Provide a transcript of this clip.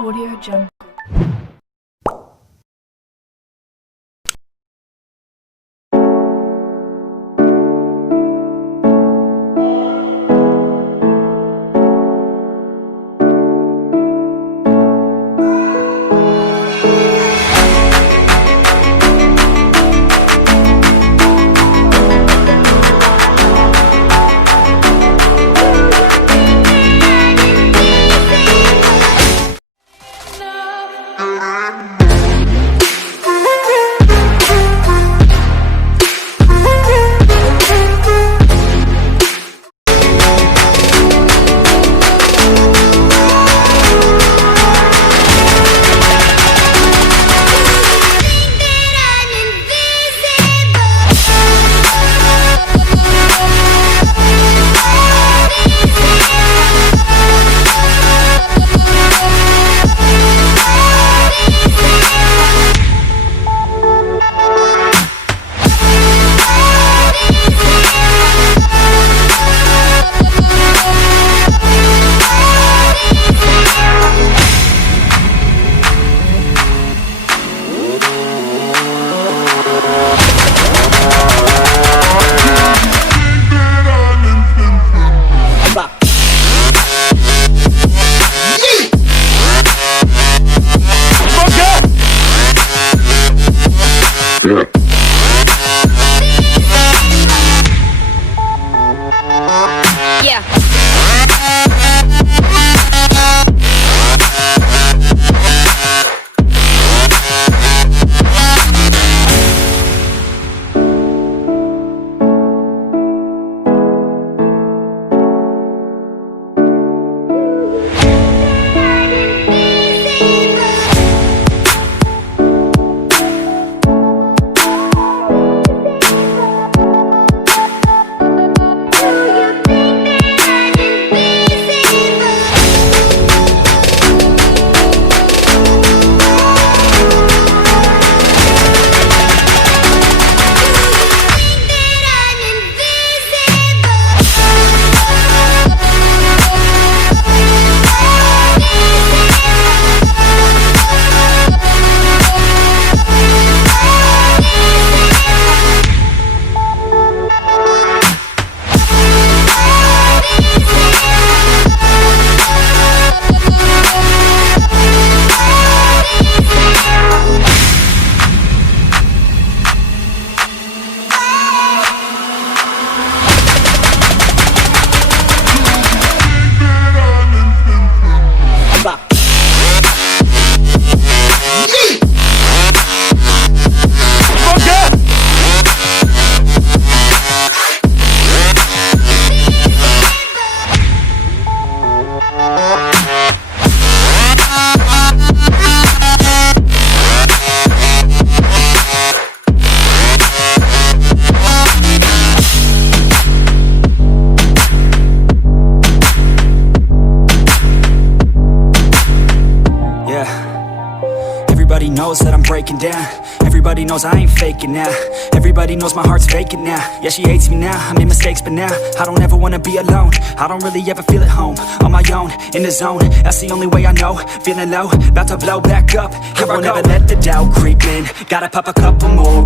𝐷𝐼𝐴. Everybody knows that I'm breaking down. Everybody knows I ain't faking now. Everybody knows my heart's vacant now. Yeah, she hates me now, I made mistakes but now I don't ever wanna be alone. I don't really ever feel at home. On my own, in the zone, that's the only way I know. Feeling low, about to blow back up. I won't ever let the doubt creep in. Gotta pop a couple more